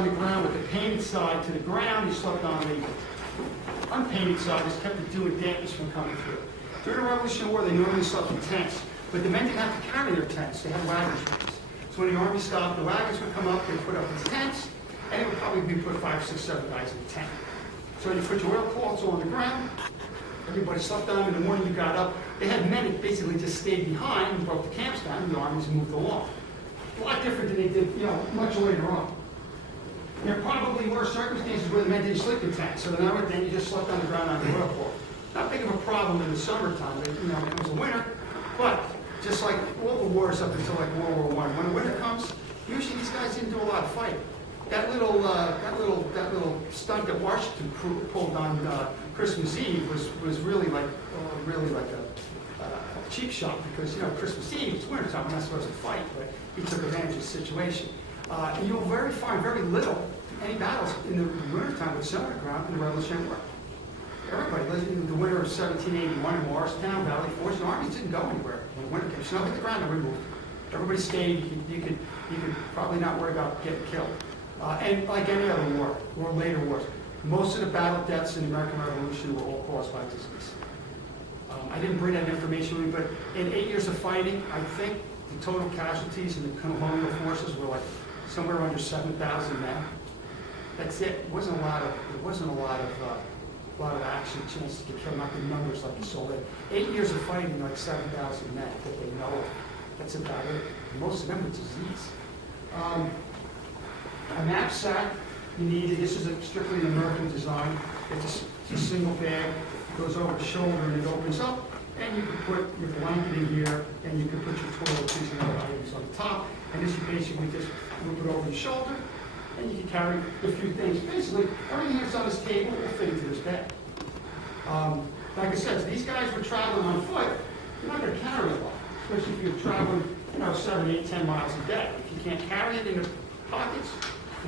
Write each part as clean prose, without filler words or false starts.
on the ground with the painted side to the ground. You slept on the unpainted side. This kept the dew and dampness from coming through. During the Revolutionary War, they normally slept in tents, but the men didn't have to carry their tents. They had wagon trains. So when the army stopped, the wagons would come up, they'd put up these tents, and it would probably be put 5, 6, 7 guys in a tent. So you put your oilcloths on the ground. Everybody slept on them. In the morning you got up. They had men that basically just stayed behind and broke the camps down, and the armies moved along. A lot different than they did, much later on. There probably were circumstances where the men didn't sleep in tents, so then you just slept on the ground on the oilcloth. Not big of a problem in the summertime. It was a winter, but just like all the wars up until like World War I, when the winter comes, usually these guys didn't do a lot of fighting. That little stunt that Washington pulled on Christmas Eve was really like a cheap shot, because Christmas Eve, it's wintertime, we're not supposed to fight, but he took advantage of the situation. And you'll find very little, any battles in the wintertime with snow on the ground in the Revolutionary War. Everybody lived in the winter of 1781 in Morristown, Valley Forge. The armies didn't go anywhere when the winter came. Snow hit the ground, nobody moved. Everybody stayed. You could probably not worry about getting killed. And like any other war, or later wars, most of the battle deaths in the American Revolution were all caused by disease. I didn't bring that information with me, but in 8 years of fighting, I think the total casualties in the colonial forces were like somewhere under 7,000 men. That's it. It wasn't a lot of action, chances to get killed, not the numbers like you saw there. 8 years of fighting, like 7,000 men that they know of. That's about it. Most of them with disease. A knapsack you needed. This is strictly an American design. It's a single bag. It goes over the shoulder and it opens up, and you can put your blanket in here, and you can put your toiletries and other items on the top. And this you basically just move it over your shoulder, and you can carry a few things. Basically, everything that's on this table will fit into this bag. Like I said, these guys were traveling on foot. You're not going to carry a lot, especially if you're traveling, 7, 8, 10 miles a day. If you can't carry it in your pockets,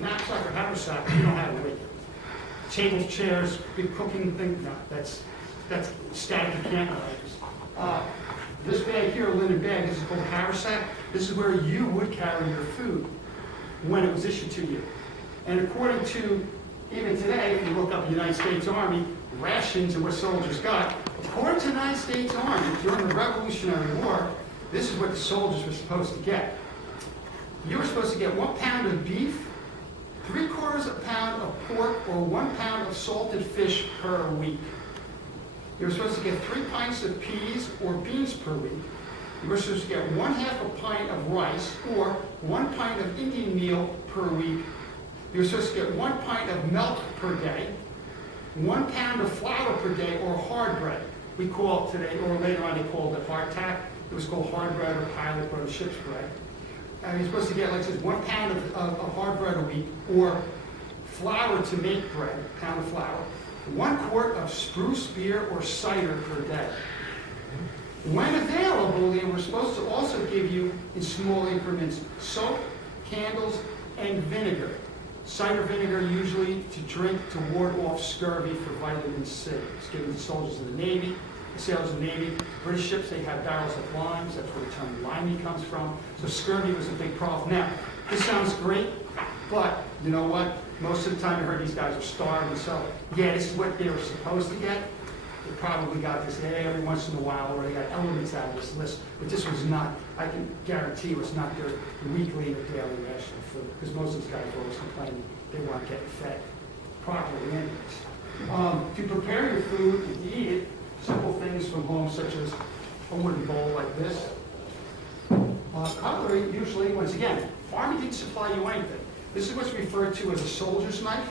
knapsack or haversack, you don't have a weight. Tables, chairs, big cooking thing, no, that's static encampment items. This bag here, a linen bag, this is called a haversack. This is where you would carry your food when it was issued to you. And according to, even today, if you look up the United States Army, rations and what soldiers got, according to the United States Army, during the Revolutionary War, this is what the soldiers were supposed to get. You were supposed to get 1 pound of beef, 3/4 pound of pork, or 1 pound of salted fish per week. You were supposed to get 3 pints of peas or beans per week. You were supposed to get 1/2 a pint of rice, or 1 pint of Indian meal per week. You were supposed to get 1 pint of milk per day, 1 pound of flour per day, or hard bread. We call it today, or later on they called it hardtack. It was called hard bread or pilot bread or ship's bread. And you're supposed to get, like I said, 1 pound of hard bread a week, or flour to make bread, a pound of flour, 1 quart of spruce beer or cider per day. When available, they were supposed to also give you, in small increments, soap, candles, and vinegar. Cider vinegar usually to drink to ward off scurvy for vitamin C. It's given to soldiers in the Navy, the sailors in the Navy. British ships, they have barrels of limes. That's where the term limey comes from. So scurvy was a big problem. Now, this sounds great, but you know what? Most of the time I heard these guys are starving, so yeah, this is what they were supposed to get. They probably got this every once in a while, or they got elements out of this list, but this was not, I can guarantee it was not their weekly or daily ration of food, because most of these guys were always complaining they weren't getting fed properly anyways. To prepare your food and to eat it, simple things from home, such as a wooden bowl like this. Cutlery, usually, once again, Army didn't supply you anything. This is what's referred to as a soldier's knife.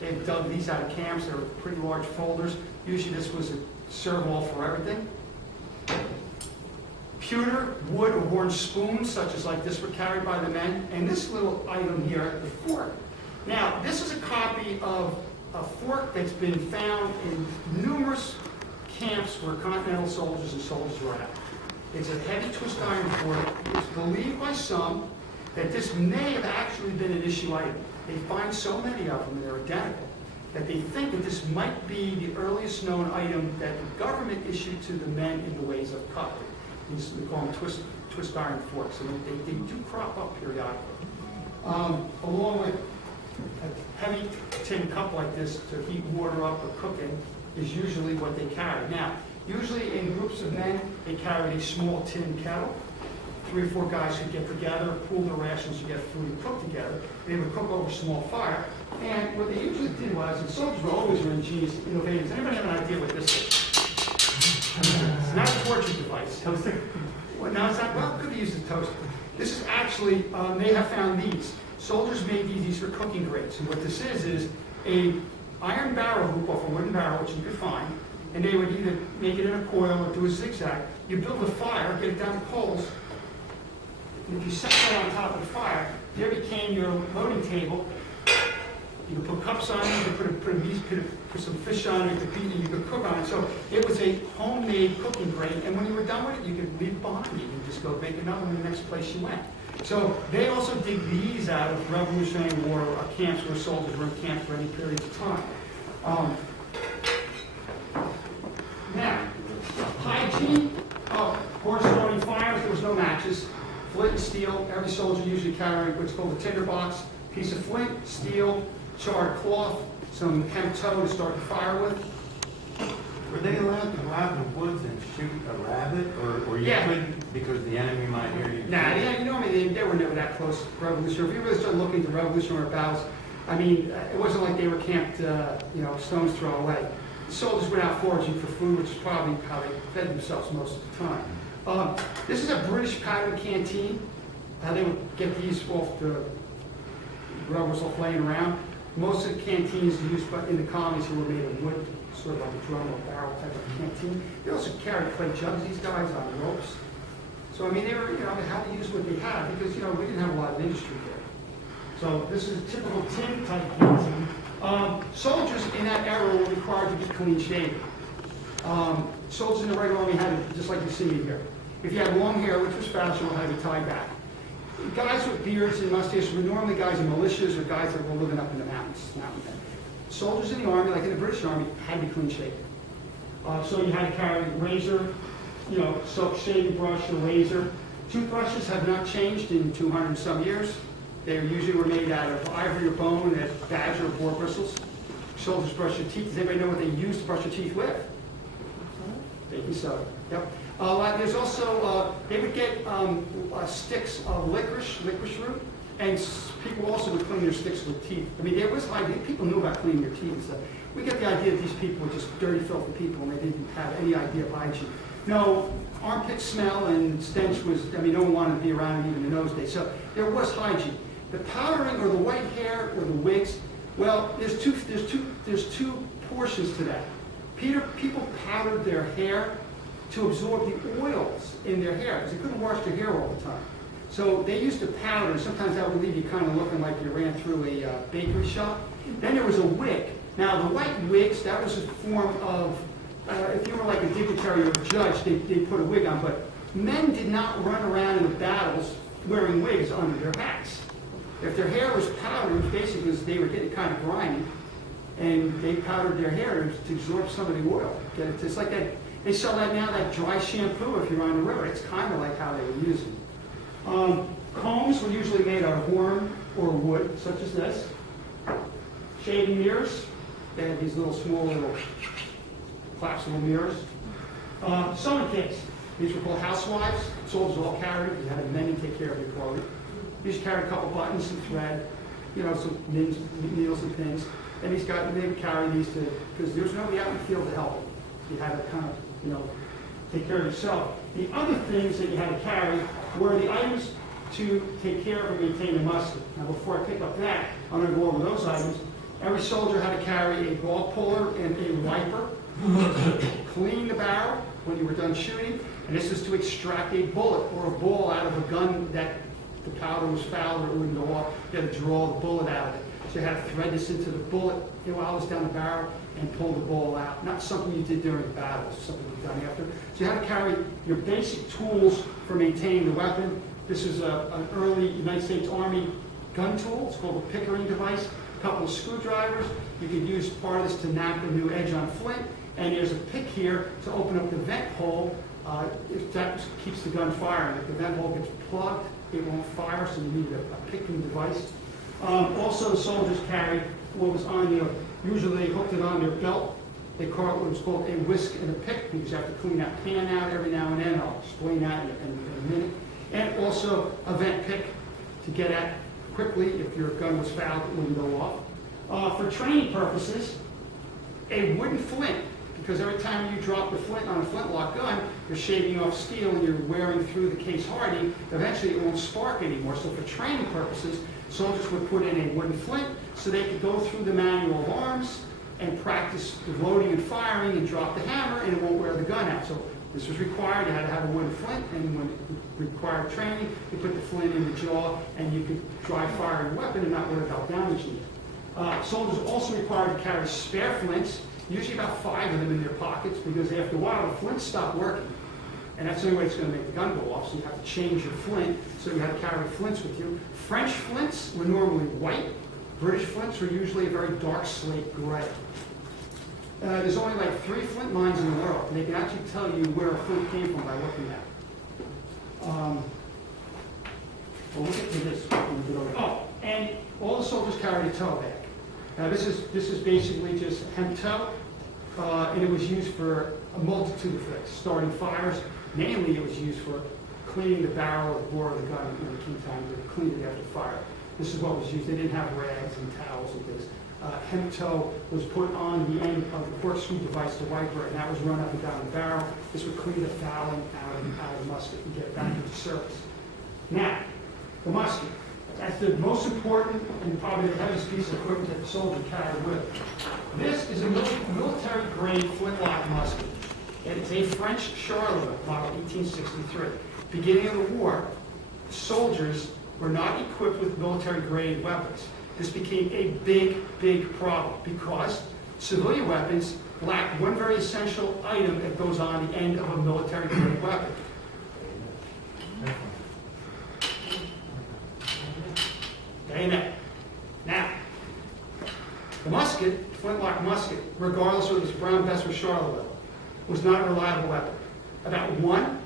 They've dug these out of camps. They were pretty large folders. Usually this was a serve-all for everything. Pewter, wood, or worn spoons, such as like this, were carried by the men. And this little item here, the fork. Now, this is a copy of a fork that's been found in numerous camps where Continental soldiers and soldiers were at. It's a heavy twist iron fork. It's believed by some that this may have actually been an issue item. They find so many of them, and they're identical, that they think that this might be the earliest known item that the government issued to the men in the ways of cutlery. We call them twist iron forks, and they do crop up periodically. Along with tin cup like this to heat water up or cooking is usually what they carry. Now, usually in groups of men, they carried a small tin kettle. 3 or 4 guys would get together, pool their rations to get food and cook together. They would cook over a small fire. And what they usually did was, and soldiers were always ingenious, innovative. Does anybody have an idea what this is? It's not a torture device. Toaster? Well, no, it's not. Well, it could be used as a toaster. This is actually, they have found these. Soldiers made these for cooking grates. And what this is a iron barrel hoop off a wooden barrel, which you could find, and they would either make it in a coil or do a zigzag. You build a fire, get it down to poles, and if you set that on top of the fire, there became your loading table. You could put cups on it, you could put some fish on it, you could cook on it. So it was a homemade cooking grate, and when you were done with it, you could leave it behind. You could just go make another one in the next place you went. So they also dig these out of Revolutionary War camps where soldiers were in camp for any periods of time. Now, hygiene, of course, starting fires, there was no matches. Flint and steel, every soldier usually carried what's called a tinderbox, piece of flint, steel, charred cloth, some hemp tow to start the fire with. Were they allowed to go out in the woods and shoot a rabbit, or you couldn't because the enemy might hear you? Nah, you know, I mean, they were never that close to Revolutionary. If you really start looking at the Revolutionary battles, I mean, it wasn't like they were camped, stones throw away. The soldiers went out foraging for food, which is probably how they fed themselves most of the time. This is a British pattern canteen. They would get these off the rebels off laying around. Most of the canteens used in the colonies were made of wood, sort of like a drum or barrel type of canteen. They also carried clay jugs, these guys, on ropes. So, I mean, they were, they had to use what they had because, we didn't have a lot of industry there. So this is a typical tin type canteen. Soldiers in that era were required to be clean shaven. Soldiers in the regular army had it just like you see me here. If you had long hair, which was fashionable, had to be tied back. Guys with beards and mustaches were normally guys in militias or guys that were living up in the mountains. Soldiers in the army, like in the British Army, had to be clean shaven. So you had to carry a razor, soap shaving brush, or razor. Toothbrushes have not changed in 200 and some years. They usually were made out of ivory or bone and had badger or boar bristles. Soldiers brush their teeth. Does anybody know what they used to brush their teeth with? Baking soda. Yep. There's also, they would get sticks of licorice root, and people also would clean their sticks with teeth. I mean, there was hygiene. People knew about cleaning their teeth and stuff. We get the idea that these people were just dirty, filthy people, and they didn't have any idea of hygiene. No, armpit smell and stench was, no one wanted to be around it even in those days. So there was hygiene. The powdering or the white hair or the wigs, well, there's two portions to that. People powdered their hair to absorb the oils in their hair, because they couldn't wash their hair all the time. So they used to powder, and sometimes that would leave you kind of looking like you ran through a bakery shop. Then there was a wig. Now, the white wigs, that was a form of, if you were like a dignitary or a judge, they put a wig on, but men did not run around in the battles wearing wigs under their hats. If their hair was powdered, basically they were getting kind of grimy, and they powdered their hair to absorb some of the oil. It's like that. They sell that now, that dry shampoo, if you're on the river. It's kind of like how they were using it. Combs were usually made out of horn or wood, such as this. Shaving mirrors. They had these little collapsible mirrors. Sewing kits. These were called housewives. Soldiers all carried it. You had men take care of your clothing. You just carried a couple buttons, some thread, some needles and pins. And these guys, they would carry these because there was nobody out in the field to help them. You had to kind of, take care of yourself. The other things that you had to carry were the items to take care of and maintain the musket. Now, before I pick up that, I'm going to go over those items. Every soldier had to carry a ball puller and a wiper, clean the barrel when you were done shooting, and this is to extract a bullet or a ball out of a gun that the powder was fouled or it wouldn't go off. You had to draw the bullet out of it. So you had to thread this into the bullet while it was down the barrel and pull the ball out. Not something you did during the battle, something you done after. So you had to carry your basic tools for maintaining the weapon. This is an early United States Army gun tool. It's called a Pickering device. A couple of screwdrivers. You could use part of this to nap a new edge on flint. And there's a pick here to open up the vent hole. That keeps the gun firing. If the vent hole gets plugged, it won't fire, so you need a picking device. Also, soldiers carried what was on their, usually they hooked it on their belt. They called what was called a whisk and a pick, because you have to clean that pan out every now and then. I'll explain that in a minute. And also a vent pick to get at quickly if your gun was fouled, it wouldn't go off. For training purposes, a wooden flint, because every time you drop the flint on a flintlock gun, you're shaving off steel and you're wearing through the case hardening. Eventually, it won't spark anymore. So for training purposes, soldiers would put in a wooden flint so they could go through the manual of arms and practice the loading and firing and drop the hammer, and it won't wear the gun out. So this was required. You had to have a wooden flint, and when it required training, you put the flint in the jaw, and you could dry fire your weapon and not worry about damaging it. Soldiers also required to carry spare flints, usually about 5 of them in their pockets, because after a while the flints stop working. And that's the only way it's going to make the gun go off, so you have to change your flint, so you had to carry flints with you. French flints were normally white. British flints were usually a very dark slate gray. There's only like 3 flint mines in the world, and they can actually tell you where a flint came from by looking at it. Well, we'll get to this when we get over. Oh, and all the soldiers carried a tow bag. Now this is basically just hemp tow, and it was used for a multitude of things. Starting fires, mainly it was used for cleaning the barrel or the bore of the gun when it came time to clean it after fire. This is what was used. They didn't have rags and towels and things. Hemp tow was put on the end of the corkscrew device, the wiper, and that was run up and down the barrel. This would clean the fouling out of the musket and get it back into service. Now, the musket. That's the most important and probably the heaviest piece of equipment that the soldier carried with him. This is a military-grade flintlock musket. And it's a French Charleville, model 1863. Beginning of the war, soldiers were not equipped with military-grade weapons. This became a big, big problem because civilian weapons lack one very essential item that goes on the end of a military-grade weapon. Bayonet. Now, the musket, flintlock musket, regardless of this Brown Bess or Charleville, was not a reliable weapon. About 1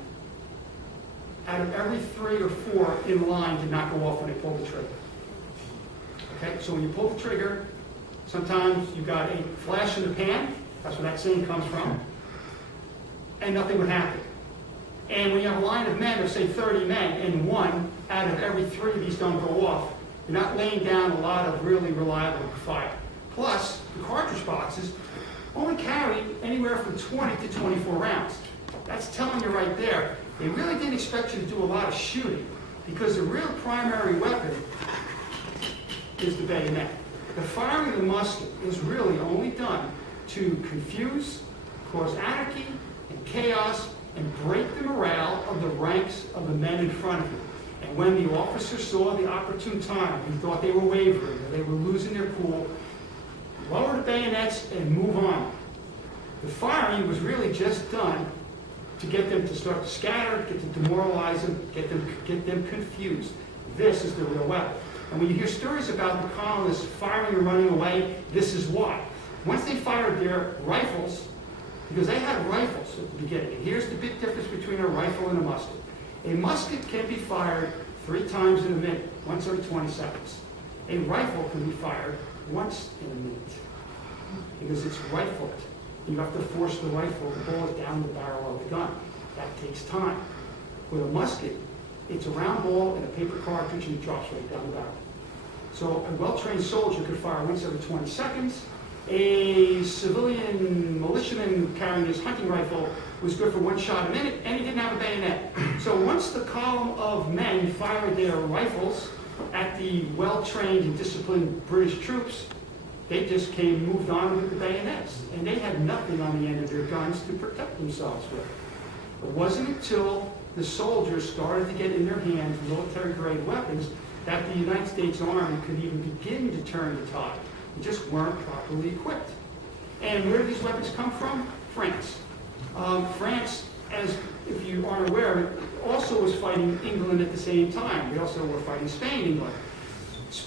out of every 3 or 4 in line did not go off when they pulled the trigger. Okay, so when you pull the trigger, sometimes you got a flash in the pan, that's where that saying comes from, and nothing would happen. And when you have a line of men of, say, 30 men, and 1 out of every 3 of these don't go off, you're not laying down a lot of really reliable fire. Plus, the cartridge boxes only carry anywhere from 20 to 24 rounds. That's telling you right there, they really didn't expect you to do a lot of shooting, because the real primary weapon is the bayonet. The firing of the musket is really only done to confuse, cause anarchy and chaos, and break the morale of the ranks of the men in front of you. And when the officer saw the opportune time, he thought they were wavering, or they were losing their cool, lower the bayonets and move on. The firing was really just done to get them to start to scatter, get to demoralize them, get them confused. This is the real weapon. And when you hear stories about the colonists firing and running away, this is why. Once they fired their rifles, because they had rifles at the beginning, and here's the big difference between a rifle and a musket. A musket can be fired 3 times in a minute, once every 20 seconds. A rifle can be fired once in a minute, because it's rifled. You have to force the rifle, the bullet, down the barrel of the gun. That takes time. With a musket, it's a round ball and a paper cartridge, and it drops right down the barrel. So a well-trained soldier could fire once every 20 seconds. A civilian militiaman carrying his hunting rifle was good for 1 shot a minute, and he didn't have a bayonet. So once the column of men fired their rifles at the well-trained and disciplined British troops, they just moved on with the bayonets, and they had nothing on the end of their guns to protect themselves with. It wasn't until the soldiers started to get in their hands military-grade weapons that the United States Army could even begin to turn the tide. They just weren't properly equipped. And where do these weapons come from? France. France, as if you aren't aware, also was fighting England at the same time. They also were fighting Spain, England.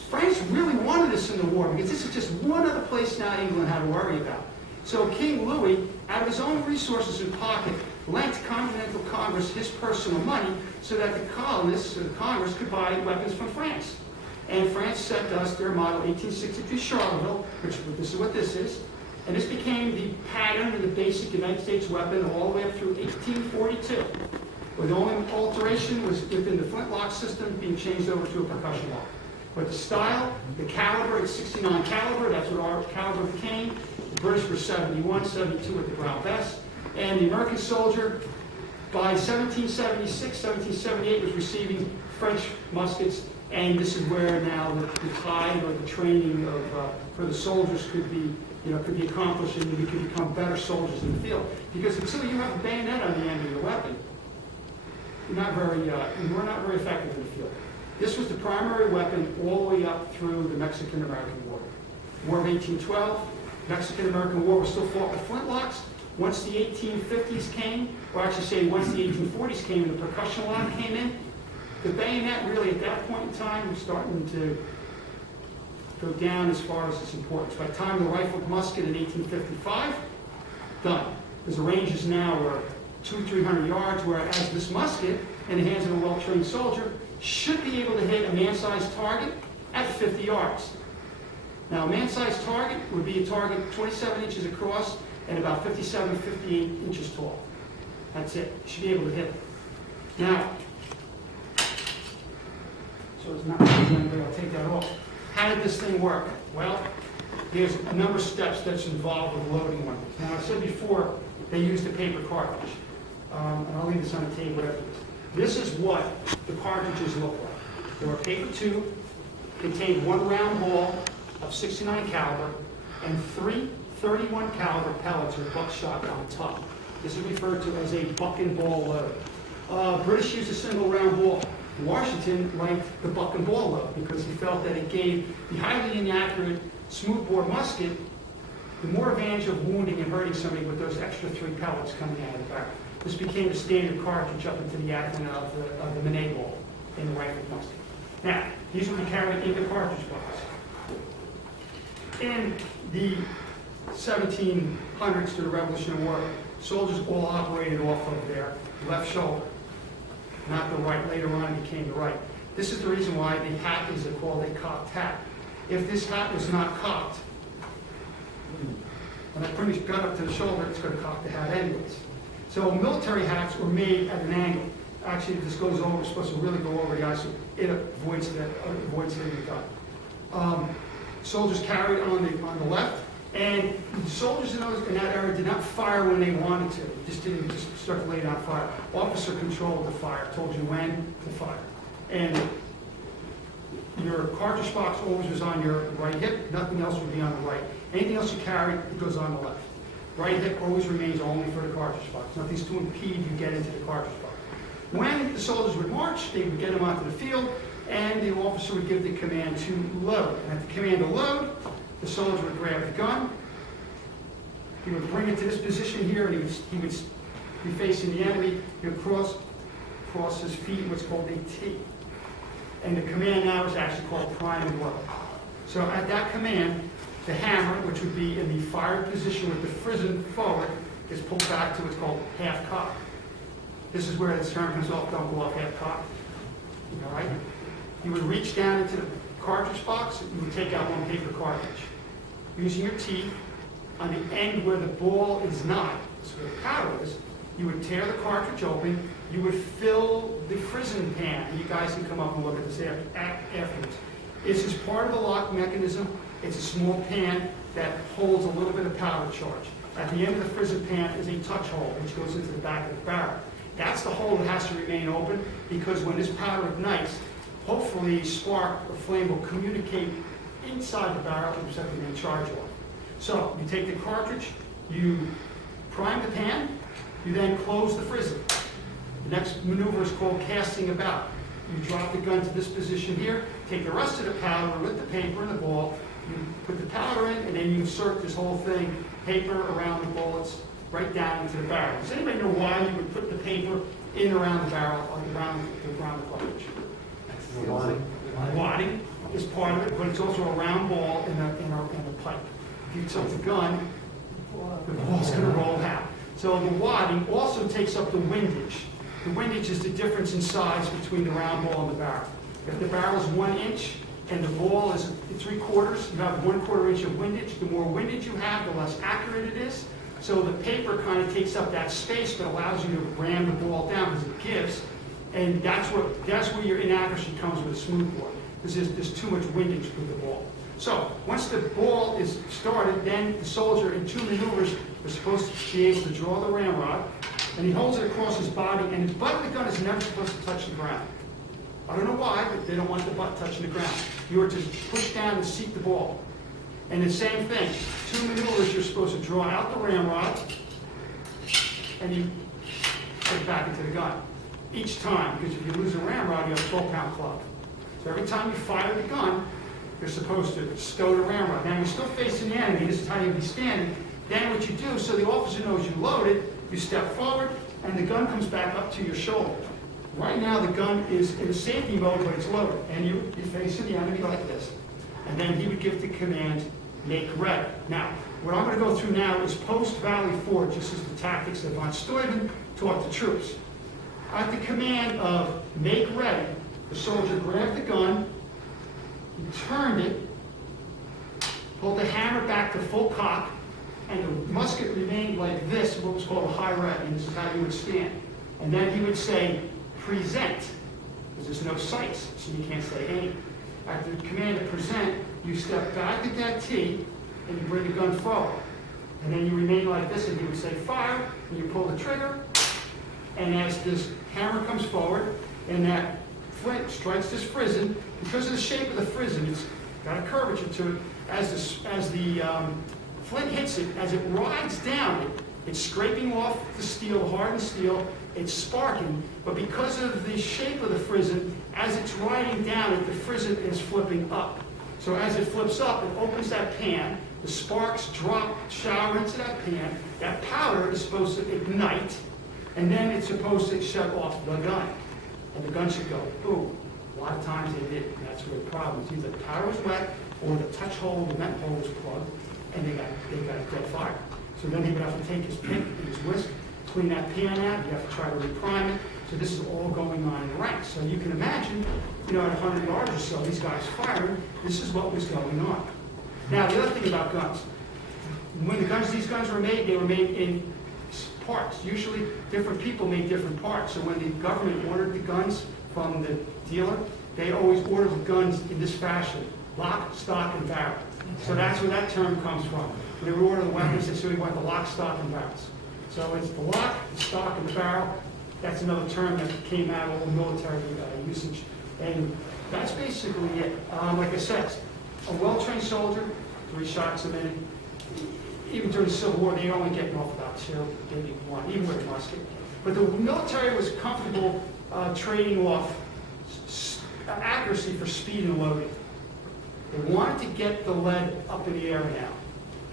France really wanted this in the war, because this is just one other place now England had to worry about. So King Louis, out of his own resources in pocket, lent Continental Congress his personal money so that the colonists or the Congress could buy weapons from France. And France sent us their model 1863 Charleville, which this is what this is. And this became the pattern of the basic United States weapon all the way up through 1842. Where the only alteration was within the flintlock system being changed over to a percussion lock. But the style, the caliber, it's 69 caliber, that's what our caliber became. The British were 71, 72 with the ground best. And the American soldier, by 1776, 1778, was receiving French muskets, and this is where now the tide or the training of, for the soldiers could be accomplished, and we could become better soldiers in the field. Because until you have a bayonet on the end of your weapon, we're not very effective in the field. This was the primary weapon all the way up through the Mexican-American War. War of 1812, Mexican-American War was still fought with flintlocks. Once the 1850s came, or actually say once the 1840s came and the percussion lock came in, the bayonet really at that point in time was starting to go down as far as its importance. By the time of the rifled musket in 1855, done. Because the ranges now are 200-300 yards, whereas this musket, in the hands of a well-trained soldier, should be able to hit a man-sized target at 50 yards. Now, a man-sized target would be a target 27 inches across and about 57, 58 inches tall. That's it. You should be able to hit it. Now, so it's not really, I'll take that off. How did this thing work? Well, there's a number of steps that's involved with loading one. Now, I said before, they used a paper cartridge. And I'll leave this on the table after this. This is what the cartridges look like. They were a paper tube, contained one round ball of 69 caliber, and 3 31 caliber pellets or buckshot on top. This is referred to as a buck and ball load. British used a single round ball. Washington liked the buck and ball load because he felt that it gave the highly inaccurate smoothbore musket the more advantage of wounding and hurting somebody with those extra 3 pellets coming out of the barrel. This became the standard cartridge up into the advent of the Manet ball in the rifled musket. Now, these would be carried in the cartridge box. In the 1700s to the Revolutionary War, soldiers all operated off of their left shoulder, not the right. Later on it became the right. This is the reason why the hat is called a cocked hat. If this hat was not cocked, when I bring this gun up to the shoulder, it's going to cock the hat anyways. So military hats were made at an angle. Actually, if this goes over, it's supposed to really go over the eye, so it avoids hitting the gun. Soldiers carried on the left, and the soldiers in that era did not fire when they wanted to. Just didn't just start to lay down fire. Officer controlled the fire, told you when to fire. And your cartridge box always was on your right hip. Nothing else would be on the right. Anything else you carry, it goes on the left. Right hip always remains only for the cartridge box. Nothing's to impede you get into the cartridge box. When the soldiers would march, they would get them onto the field, and the officer would give the command to load. And at the command to load, the soldier would grab the gun, he would bring it to this position here, and he would be facing the enemy. He would cross his feet in what's called a T. And the command now is actually called prime and load. So at that command, the hammer, which would be in the fired position with the frizzen forward, is pulled back to what's called half cock. This is where the term comes off, don't go off half cock. All right? You would reach down into the cartridge box, and you would take out one paper cartridge. Using your teeth, on the end where the ball is not, that's where the powder is, you would tear the cartridge open, you would fill the frizzen pan. You guys can come up and look at this afterwards. This is part of the lock mechanism. It's a small pan that holds a little bit of powder charge. At the end of the frizzen pan is a touch hole, which goes into the back of the barrel. That's the hole that has to remain open, because when this powder ignites, hopefully spark or flame will communicate inside the barrel and set the main charge off. So you take the cartridge, you prime the pan, you then close the frizzen. The next maneuver is called casting about. You drop the gun to this position here, take the rest of the powder with the paper and the ball, you put the powder in, and then you insert this whole thing, paper around the bullets, right down into the barrel. Does anybody know why you would put the paper in around the barrel, around the cartridge? Wadding is part of it, but it's also a round ball in a pipe. If you tilt the gun, the ball's going to roll out. So the wadding also takes up the windage. The windage is the difference in size between the round ball and the barrel. If the barrel is 1 inch, and the ball is 3/4. You have 1/4 inch of windage. The more windage you have, the less accurate it is. So the paper kind of takes up that space, but allows you to ram the ball down because it gives. And that's where your inaccuracy comes with a smooth ball, because there's too much windage with the ball. So once the ball is started, then the soldier in 2 maneuvers is supposed to be able to draw the ramrod, and he holds it across his body, and the butt of the gun is never supposed to touch the ground. I don't know why, but they don't want the butt touching the ground. You are to push down and seek the ball. And the same thing, 2 maneuvers, you're supposed to draw out the ramrod, and you put it back into the gun. Each time, because if you lose a ramrod, you have a 12-pound club. So every time you fire the gun, you're supposed to stow the ramrod. Now, you're still facing the enemy. This is how you'll be standing. Then what you do, so the officer knows you loaded, you step forward, and the gun comes back up to your shoulder. Right now, the gun is in safety mode, but it's loaded. And you're facing the enemy like this. And then he would give the command, make ready. Now, what I'm going to go through now is post-Valley Forge. This is the tactics that von Steuben taught the troops. At the command of make ready, the soldier grabbed the gun, he turned it, pulled the hammer back to full cock, and the musket remained like this, what was called a high ready, and this is how you would stand. And then he would say, present, because there's no sights, so you can't say aim. At the command to present, you step back at that T, and you bring the gun forward. And then you remain like this, and he would say fire, and you pull the trigger, and as this hammer comes forward, and that flint strikes this frizzen, because of the shape of the frizzen, it's got a curvature to it, as the flint hits it, as it rides down, it's scraping off the steel, hardened steel, it's sparking, but because of the shape of the frizzen, as it's riding down it, the frizzen is flipping up. So as it flips up, it opens that pan, the sparks drop, shower into that pan, that powder is supposed to ignite, and then it's supposed to shut off the gun. And the gun should go boom. A lot of times they did, and that's where the problem is. Either the powder was wet, or the touch hole, the vent hole was plugged, and they got a dead fire. So then he would have to take his pick and his whisk, clean that pan out, you have to try to reprime it. So this is all going on in the ranks. So you can imagine, at 100 yards or so, these guys firing, this is what was going on. Now, the other thing about guns, when these guns were made, they were made in parts. Usually, different people made different parts. So when the government ordered the guns from the dealer, they always ordered the guns in this fashion: lock, stock, and barrel. So that's where that term comes from. When they would order the weapons, they said we want the lock, stock, and barrels. So it's the lock, the stock, and the barrel. That's another term that came out of all the military usage. And that's basically it. Like I said, a well-trained soldier, 3 shots a minute. Even during the Civil War, they'd only get off about 2, maybe 1, even with a musket. But the military was comfortable trading off accuracy for speed and loading. They wanted to get the lead up in the air now,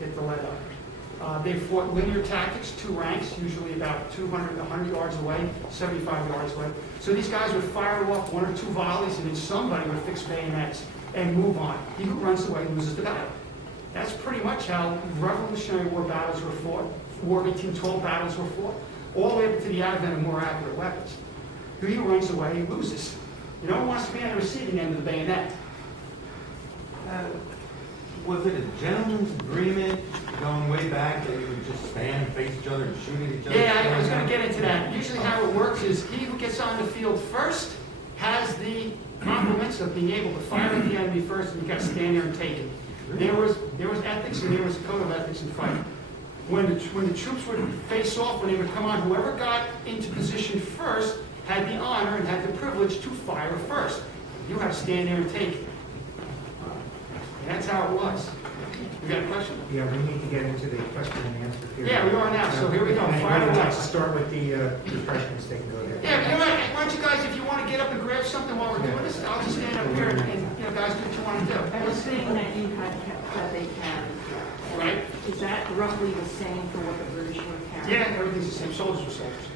get the lead up. They fought linear tactics, 2 ranks, usually about 200, 100 yards away, 75 yards away. So these guys would fire off 1 or 2 volleys, and then somebody would fix bayonets and move on. He who runs away loses the battle. That's pretty much how Revolutionary War battles were fought, War of 1812 battles were fought, all the way up to the advent of more accurate weapons. Who runs away, he loses. You don't want to be on the receiving end of the bayonet. Was it a gentleman's agreement going way back that you would just stand and face each other and shoot at each other? Yeah, I was going to get into that. Usually how it works is he who gets on the field first has the compliments of being able to fire at the enemy first, and you got to stand there and take it. There was ethics, and there was a code of ethics in fighting. When the troops would face off, when they would come on, whoever got into position first had the honor and had the privilege to fire first. You have to stand there and take it. And that's how it was. You got a question? Yeah, we need to get into the question and answer period. Yeah, we are now, so here we go. Fire Anybody away. wants to start with the refreshments, they can go there. Yeah, why don't you guys, if you want to get up and grab something while we're doing this, I'll just stand up here and guys, do what you want to do. I was saying that you had that they carried. Right. Is that roughly the same for what the British were carrying? Yeah, everything's the same. Soldiers are soldiers.